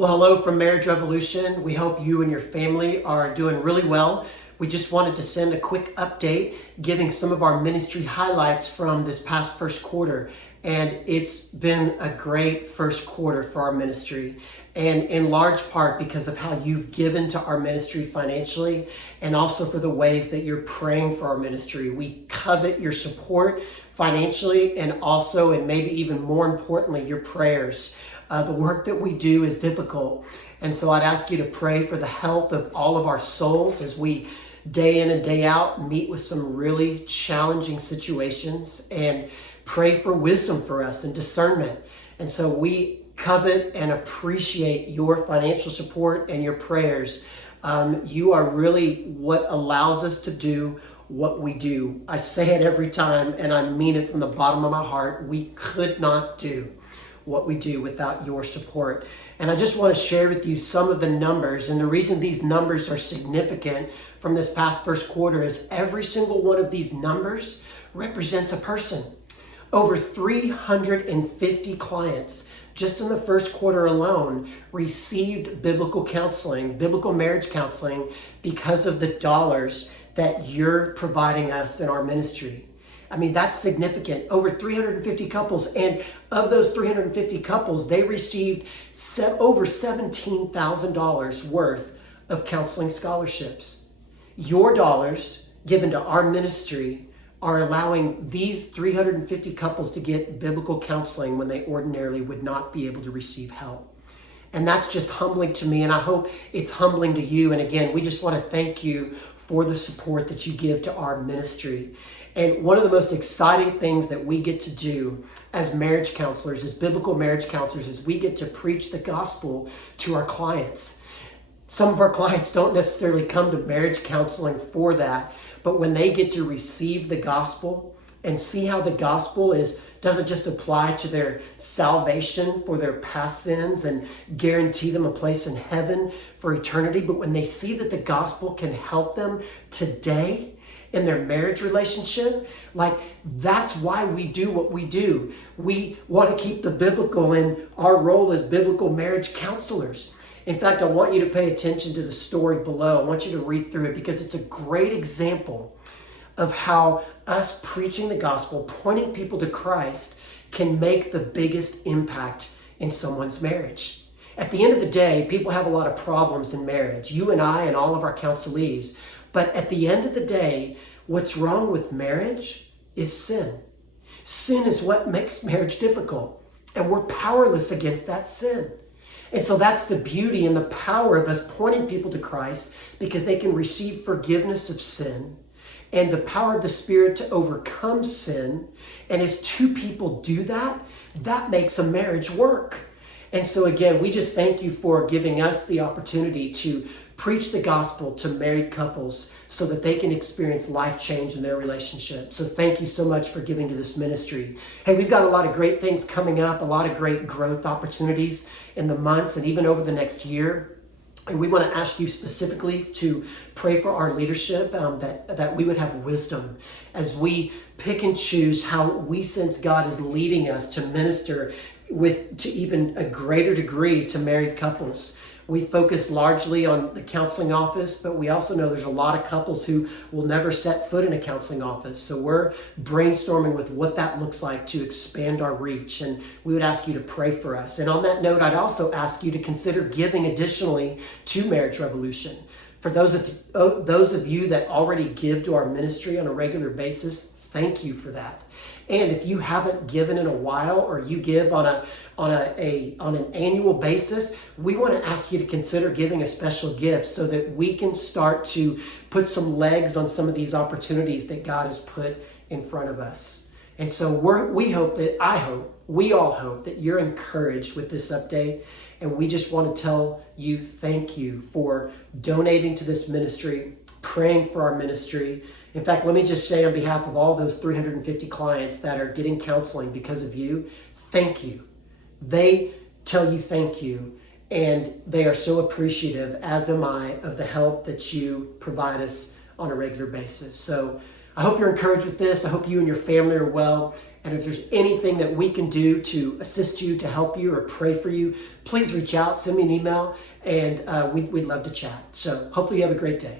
Well, hello from Marriage Revolution. We hope you and your family are doing really well. We just wanted to send a quick update giving some of our ministry highlights from this past first quarter. And it's been a great first quarter for our ministry. And in large part because of how you've given to our ministry financially and also for the ways that you're praying for our ministry. We covet your support financially and also, and maybe even more importantly, your prayers. The work that we do is difficult. And so I'd ask you to pray for the health of all of our souls as we day in and day out meet with some really challenging situations, and pray for wisdom for us and discernment. And so we covet and appreciate your financial support and your prayers. You are really what allows us to do what we do. I say it every time, and I mean it from the bottom of my heart. We could not do what we do without your support. And I just want to share with you some of the numbers. And the reason these numbers are significant from this past first quarter is every single one of these numbers represents a person. Over 350 clients just in the first quarter alone received biblical counseling, biblical marriage counseling, because of the dollars that you're providing us in our ministry. I mean, that's significant. Over 350 couples, and of those 350 couples, they received over $17,000 worth of counseling scholarships. Your dollars given to our ministry are allowing these 350 couples to get biblical counseling when they ordinarily would not be able to receive help. And that's just humbling to me, and I hope it's humbling to you. And again, we just want to thank you for the support that you give to our ministry. And one of the most exciting things that we get to do as marriage counselors, as biblical marriage counselors, is we get to preach the gospel to our clients. Some of our clients don't necessarily come to marriage counseling for that, but when they get to receive the gospel and see how the gospel doesn't just apply to their salvation for their past sins and guarantee them a place in heaven for eternity, but when they see that the gospel can help them today in their marriage relationship, like, that's why we do what we do. We want to keep the biblical in our role as biblical marriage counselors. In fact, I want you to pay attention to the story below. I want you to read through it because it's a great example of how us preaching the gospel, pointing people to Christ, can make the biggest impact in someone's marriage. At the end of the day, people have a lot of problems in marriage, you and I and all of our counselees. But at the end of the day, what's wrong with marriage is sin. Sin is what makes marriage difficult, and we're powerless against that sin. And so that's the beauty and the power of us pointing people to Christ, because they can receive forgiveness of sin and the power of the Spirit to overcome sin. And as two people do that, that makes a marriage work. And so again, we just thank you for giving us the opportunity to preach the gospel to married couples so that they can experience life change in their relationship. So thank you so much for giving to this ministry. Hey, we've got a lot of great things coming up, a lot of great growth opportunities in the months and even over the next year. And we want to ask you specifically to pray for our leadership, that we would have wisdom as we pick and choose how we sense God is leading us to minister to even a greater degree to married couples. We focus largely on the counseling office, but we also know there's a lot of couples who will never set foot in a counseling office. So we're brainstorming with what that looks like to expand our reach, and we would ask you to pray for us. And on that note, I'd also ask you to consider giving additionally to Marriage Revolution. For those of you that already give to our ministry on a regular basis, thank you for that. And if you haven't given in a while, or you give on an annual basis, we want to ask you to consider giving a special gift so that we can start to put some legs on some of these opportunities that God has put in front of us. And so we all hope that you're encouraged with this update. And we just want to tell you thank you for donating to this ministry, praying for our ministry. In fact, let me just say on behalf of all those 350 clients that are getting counseling because of you, thank you. They tell you thank you, and they are so appreciative, as am I, of the help that you provide us on a regular basis. So I hope you're encouraged with this. I hope you and your family are well. And if there's anything that we can do to assist you, to help you, or pray for you, please reach out, send me an email, and we'd love to chat. So hopefully you have a great day.